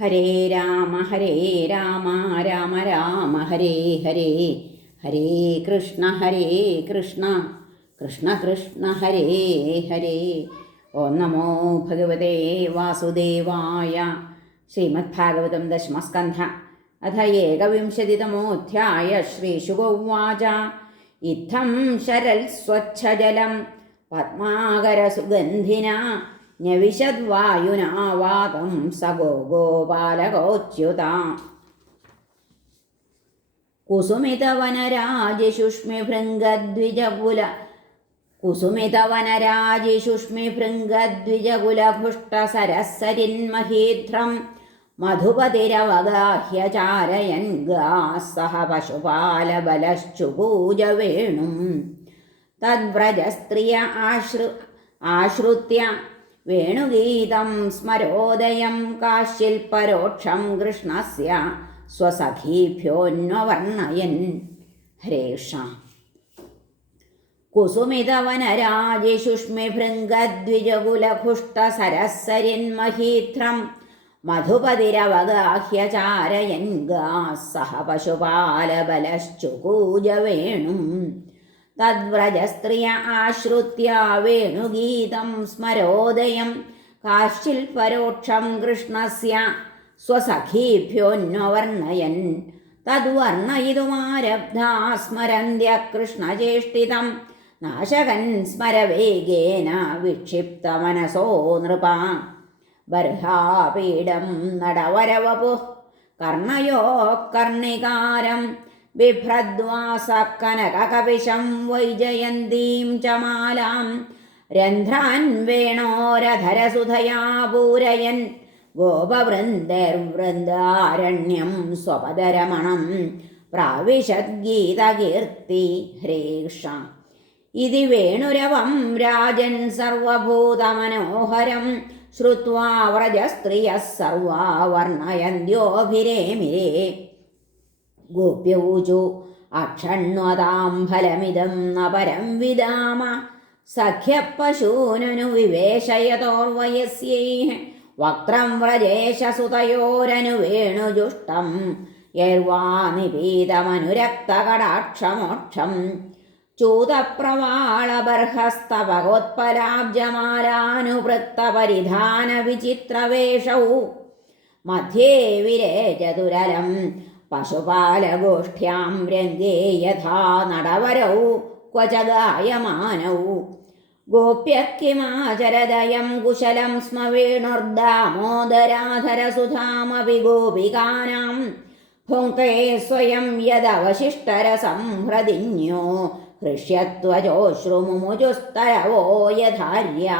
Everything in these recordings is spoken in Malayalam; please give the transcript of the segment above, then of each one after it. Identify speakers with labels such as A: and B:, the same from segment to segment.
A: ഹരേ രാമ ഹരേ രാമ രാമ രാമ ഹരേ ഹരേ. ഹരേ കൃഷ്ണ ഹരേ കൃഷ്ണ. കൃഷ്ണ കൃഷ്ണ ഹരേ ഹരേ. ഓം നമോ ഭഗവതേ വാസുദേവായ. ശ്രീമദ്ഭാഗവതം ദശമസ്കന്ധ. അഥ ഏകവിംശതിതമോധ്യായ ശ്രീശുഗോവാച ഇത്തം ശരൽ സ്വച്ഛജലം. പത്മാകരസുഗന്ധിന ന്യവിശദ്വായുനാ വാതം സ ഗോ ഗോപാലകോച്യുത കുസുമിതവനരാജിഷുഷ്മിഭൃംഗദ്വിജകുല കുസുമിതവനരാജിഷുഷ്മിഭൃംഗദ്വിജകുലഭുഷ്ടസരസ്സരിന്മഹീധ്രം മധുപതിരവഗാഹ്യചാരയൻ ഗാസ്സഹ പശുപാലബലശ്ചുകൂജവേണും തദ്വ്രജസ്ത്രിയ ആശ്രു ആശ്രുത്യ വേണുഗീതം സ്മരോദയം കാശ്യൽ പരോക്ഷം കൃഷ്ണസ്യ സ്വസഖീഭ്യോന്വവർണയൻ ഹരേഷ കുസുമിതവനരാജിഷുഷ്മിഭൃംഗദ്വിജകുലഭുഷ്ടസരസ്സരിന്മഹീധ്രം മധുപതിരവഗാഹ്യചാരയൻ ഗാസ്സഹ പശുപാലബലശ്ചുകൂജവേണും തദ്വ്രജസ്ത്രിയ ആശ്രുത്യ വേണുഗീതം സ്മരോദയം. കാശിൽ പരോക്ഷം കൃഷ്ണസ്യ സ്വസഖീഭ്യോന്നവർണയൻ തദ്വർണയിതുമാരബ്ധാ സ്മരന്ത്യ കൃഷ്ണചേഷ്ടിതം. നാശകൻ സ്മരവേഗേന വിക്ഷിപ്തമനസോ നൃപ. ബർഹാപീഠം നടവരവപു. കർണയോ കർണികാരം. ബിഭ്രദ്വാസക്കനകകപിശം വൈജയന്തീം ച മാലാം രന്ധ്രാൻ വേണോരധരസുധയാ പൂരയൻ ഗോപവൃന്ദർവൃന്ദാരണ്യം സ്വപദരമണം പ്രാവിശദ്ഗീതകീർത്തി ഹ്രേഷ ഇതി വേണുരവം രാജൻ സർവഭൂതമനോഹരം। श्रुत्वा വ്രജസ്ത്രിയഃ सर्वा വർണയന്ത്യോഭിരേമിരേ। ഗോപ്യൗചു അക്ഷണ്വതാം ഫലമിതം ന പരം വിദാമ സഖ്യപശൂനു വിവേശയതോർവയസ്യൈ വക്രം വ്രജേശസുതയോരനു വേണുജുഷ്ടം യർവാ നിപീതമനുരക്തകടാക്ഷമോക്ഷം ചൂതപ്രവാളബർഹസ്തപകോത്പലാബ്ജമാലാനുവൃത്തപരിധാനവിചിത്രവേഷൗ മധ്യേ വിരേജതുരലം പശുപാലഗോഷ്ഠ്യാം രംഗേ യഥാ നടവരൗ ക്വച ഗായമാനൗ ഗോപ്യക്കിമാചരദയം കുശലം സ്മ വേണുർദാമോദരാധരസുധാമപി ഗോപികാനാം. ഭുങ്ക്തേ സ്വയം യദവശിഷ്ടരസം ഹൃദിന്യോ ഹൃഷ്യത്വജോശ്രുമുമുജുസ്തരവോ യഥാര്യ.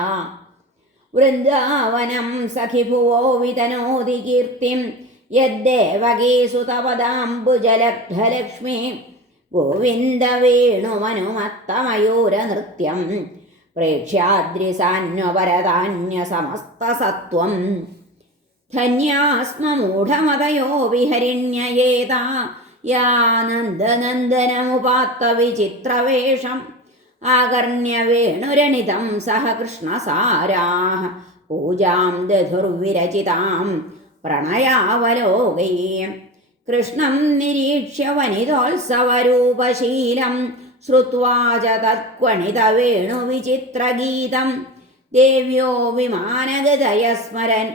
A: വൃന്ദാവനം സഖിഭുവോ വിതനോതി കീർത്തിം യദ്ദേവകീസുതപദാംബുജലബ്ധലക്ഷ്മി ഗോവിന്ദവേണുമനുമത്തമയൂരനൃത്യം പ്രേക്ഷ്യാദ്രിസാന്വപരതാന്യസമസ്തസത്വം ധന്യാസ്മമൂഢമതയോ വിഹരിണ്യയേതാ? യാ ആകർണ്യ വേണുരണിതം സഹ കൃഷ്ണസാരാ പൂജാം ദധുർവിരചിതാം പ്രണയാവലോകൈ. കൃഷ്ണം നിരീക്ഷ്യ വനിതോത്സവരൂപശീലം ശ്രുത്വാ ച തത്ക്വണിതവേണുവിചിത്രഗീതം ദേവ്യോ വിമാനഗതയ സ്മരൻ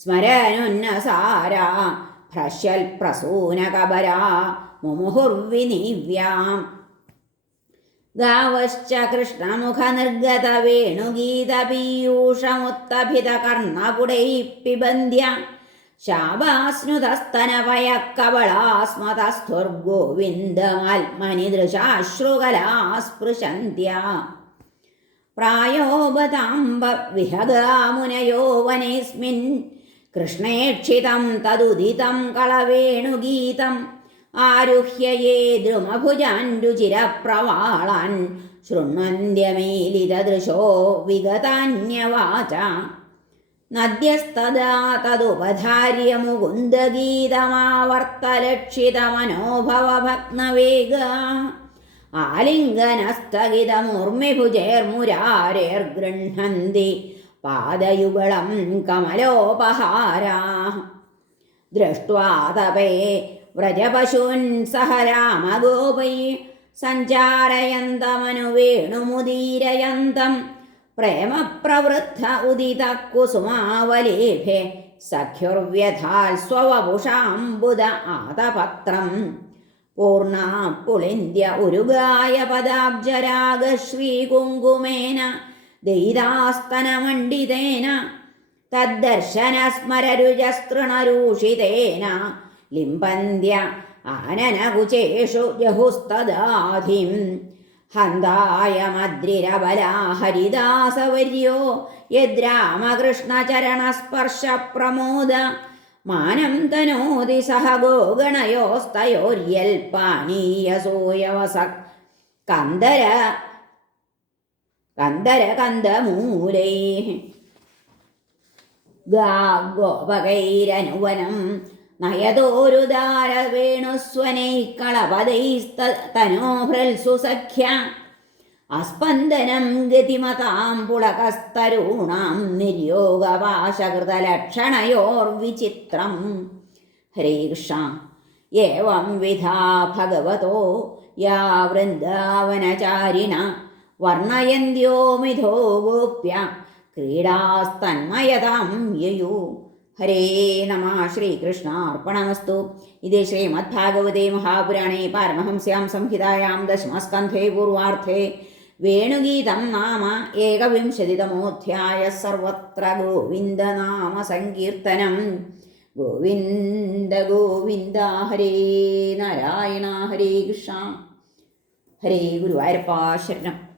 A: സ്മരനുന്നസാരാ ഭ്രശ്യൽ പ്രസൂനകബരാ മുമുഹുർവിനിവ്യാം. ഗാവശ്ച കൃഷ്ണമുഖനിർഗതവേണുഗീതപീയൂഷമുത്തഭിതകർണപുടൈ പിബന്ധ്യ കർണപുടൈ ദൃശാശ്രുകലാ സ്പൃശന്ത്യ പ്രായോപതാംബ വിഹഗാമുനയോ വനേസ്മിൻ കൃഷ്ണേക്ഷിതം തദുദിതം കളവേണുഗീതം ആരുഹ്യ യേ ദ്രുമഭുജാൻ രുചിരപ്രവാളാൻ ശൃണ്വന്ത്യമീലിതദൃശോ വിഗതാന്യവാച. നദ്യസ്തദാ തതുപധാര്യ മുകുന്ദഗീതമാവർത്തലക്ഷിതമനോഭവഭഗ്നവേഗ ആലിംഗനസ്തഗിതമൂർമിഭുജേർമുരാരേർഗൃഹന്തി പാദയുഗളം കമലോപഹാരാ. ദൃഷ്ട്വാ വ്രജപശൂൻ സഹ രാമഗോപൈ സഞ്ചാരയന്തമനുവേണുമുദീരയന്തം പ്രേമ പ്രവൃദ്ധ ഉദിത കുസുമാവലേഭേ സഖ്യുർവ്യഥാൽ സ്വവപുഷാംബുദ ആതപത്രം പൂർണ പുളിന്ത്യ ഉരുഗായ പദാബ്ജരാഗ ശ്രീകുങ്കുമേന ദൈതാസ്തനമണ്ഡിതേന തദ്ദർശനസ്മരരുജസ്തൃണരൂഷിതേന ലിംബന്ധ്യ ആനനകുചേഷു ജഹുസ്തദാധിം. ഹന്തായ മദ്രിരബലാ ഹരിദാസവര്യോ യദ്രാമകൃഷ്ണചരണസ്പർശ പ്രമോദ മാനം തനോതി സഹ ഗോഗണയോസ്തയോര്യൽപാനീയസൂയവസ കന്ദര കന്ദര കന്ദമൂലൈ ഗോപകൈരനുവനം നയതോരുദാരവേണുസ്വനൈക്കളപദൈസ്തനോഹൃൽസു സഖ്യ അസ്പന്ദനം ഗതിമതാം പുളകസ്തരൂണാം നിർയോഗപാശകൃതലക്ഷണയോർവിചിത്രം ഹരേ കൃഷ്ണ. ഏവം വിധാ ഭഗവതോ യാ വൃന്ദാവനചാരിണ. വർണയന്ത്യോ മിഥോ ഗോപ്യ. ക്രീഡാസ്തന്മയതാം യയു. ഹരേ നമ ശ്രീകൃഷ്ണാർപ്പണമസ്തു. ഇത് ശ്രീമദ്ഭാഗവതേ മഹാപുരാണേ പാരമഹംസ്യാം സംഹിതായാം ദശമസ്കന്ധേ പൂർവാർത്ഥേ. വേണുഗീതം നാമ ഏകവിംശതിതമോധ്യായ സർവത്ര ഗോവിന്ദനാമ സങ്കീർത്തനം. ഗോവിന്ദ ഗോവിന്ദ ഹരേ നാരായണ ഹരേ കൃഷ്ണ. ഹരേ ഗുരുവായൂരപ്പാ ശരണം.